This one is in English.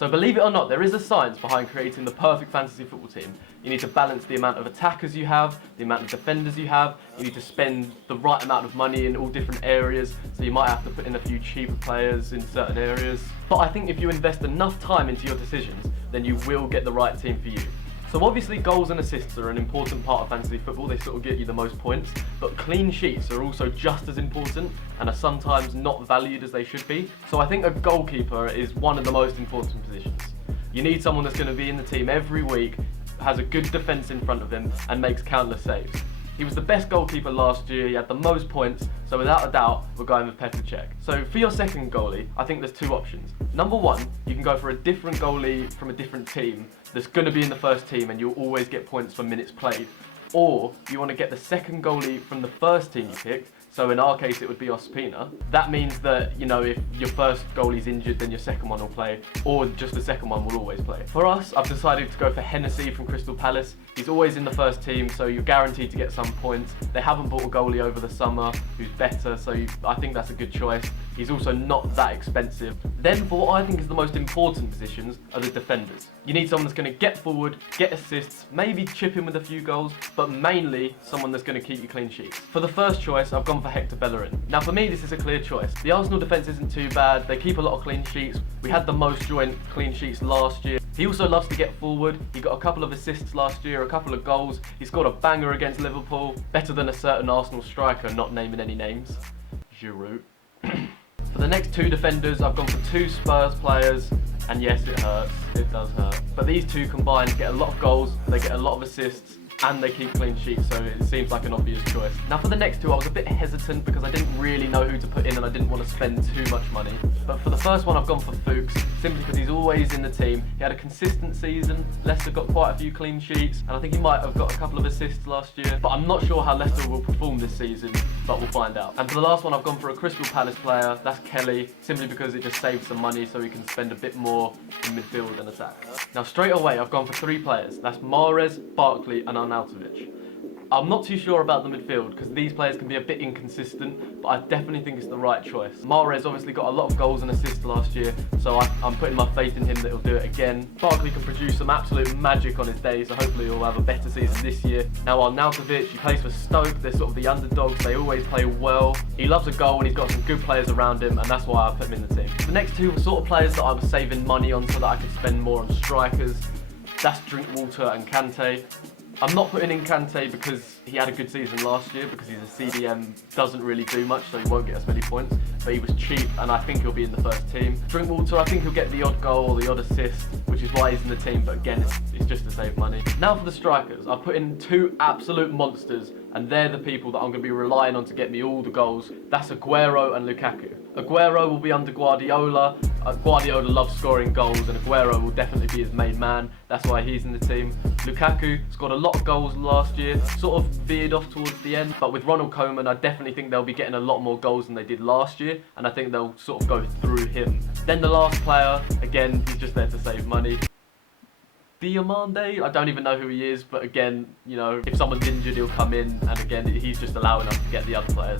So believe it or not, there is a science behind creating the perfect fantasy football team. You need to balance the amount of attackers you have, the amount of defenders you have. You need to spend the right amount of money in all different areas. So you might have to put in a few cheaper players in certain areas. But I think if you invest enough time into your decisions, then you will get the right team for you. So obviously goals and assists are an important part of fantasy football, they sort of get you the most points, but clean sheets are also just as important and are sometimes not valued as they should be. So I think a goalkeeper is one of the most important positions. You need someone that's going to be in the team every week, has a good defence in front of him and makes countless saves. He was the best goalkeeper last year, he had the most points, so without a doubt, we're going with Petr Cech. So for your second goalie, I think there's two options. Number one, you can go for a different goalie from a different team that's going to be in the first team and you'll always get points for minutes played. Or you want to get the second goalie from the first team you picked, so in our case it would be Ospina. That means that, you know, if your first goalie's injured, then your second one will play, or just the second one will always play. For us, I've decided to go for Hennessy from Crystal Palace. He's always in the first team, so you're guaranteed to get some points. They haven't bought a goalie over the summer who's better, so I think that's a good choice. He's also not that expensive. Then for what I think is the most important positions are the defenders. You need someone that's going to get forward, get assists, maybe chip in with a few goals, but mainly someone that's going to keep you clean sheets. For the first choice, I've gone for Hector Bellerin. Now for me, this is a clear choice. The Arsenal defence isn't too bad, they keep a lot of clean sheets. We had the most joint clean sheets last year. He also loves to get forward. He got a couple of assists last year, a couple of goals. He scored a banger against Liverpool. Better than a certain Arsenal striker, not naming any names. Giroud. For the next two defenders, I've gone for two Spurs players. And yes, it hurts. It does hurt. But these two combined get a lot of goals, they get a lot of assists, and they keep clean sheets, so it seems like an obvious choice. Now for the next two, I was a bit hesitant because I didn't really know who to put in and I didn't want to spend too much money. But for the first one, I've gone for Fuchs, simply because he's always in the team. He had a consistent season, Leicester got quite a few clean sheets, and I think he might have got a couple of assists last year. But I'm not sure how Leicester will perform this season, but we'll find out. And for the last one, I've gone for a Crystal Palace player, that's Kelly, simply because it just saves some money so we can spend a bit more in midfield and attack. Now straight away, I've gone for three players, that's Mahrez, Barkley and Arnautovic. I'm not too sure about the midfield because these players can be a bit inconsistent, but I definitely think it's the right choice. Mahrez obviously got a lot of goals and assists last year, so I'm putting my faith in him that he'll do it again. Barkley can produce some absolute magic on his day, so hopefully he'll have a better season this year. Now Arnautovic, he plays for Stoke, they're sort of the underdogs, they always play well. He loves a goal and he's got some good players around him, and that's why I put him in the team. The next two were sort of players that I was saving money on so that I could spend more on strikers. That's Drinkwater and Kante. I'm not putting in Kante because he had a good season last year, because he's a CDM, doesn't really do much, so he won't get as many points. But he was cheap, and I think he'll be in the first team. Drinkwater, I think he'll get the odd goal or the odd assist, which is why he's in the team, but again, it's just to save money. Now for the strikers, I've put in two absolute monsters, and they're the people that I'm going to be relying on to get me all the goals. That's Aguero and Lukaku. Aguero will be under Guardiola. Guardiola loves scoring goals, and Aguero will definitely be his main man. That's why he's in the team. Lukaku scored a lot of goals last year, sort of veered off towards the end, but with Ronald Koeman, I definitely think they'll be getting a lot more goals than they did last year, and I think they'll sort of go through him. Then the last player, again, he's just there to save money. Diomande, I don't even know who he is, but again, you know, if someone's injured, he'll come in, and again, he's just allowing us to get the other players.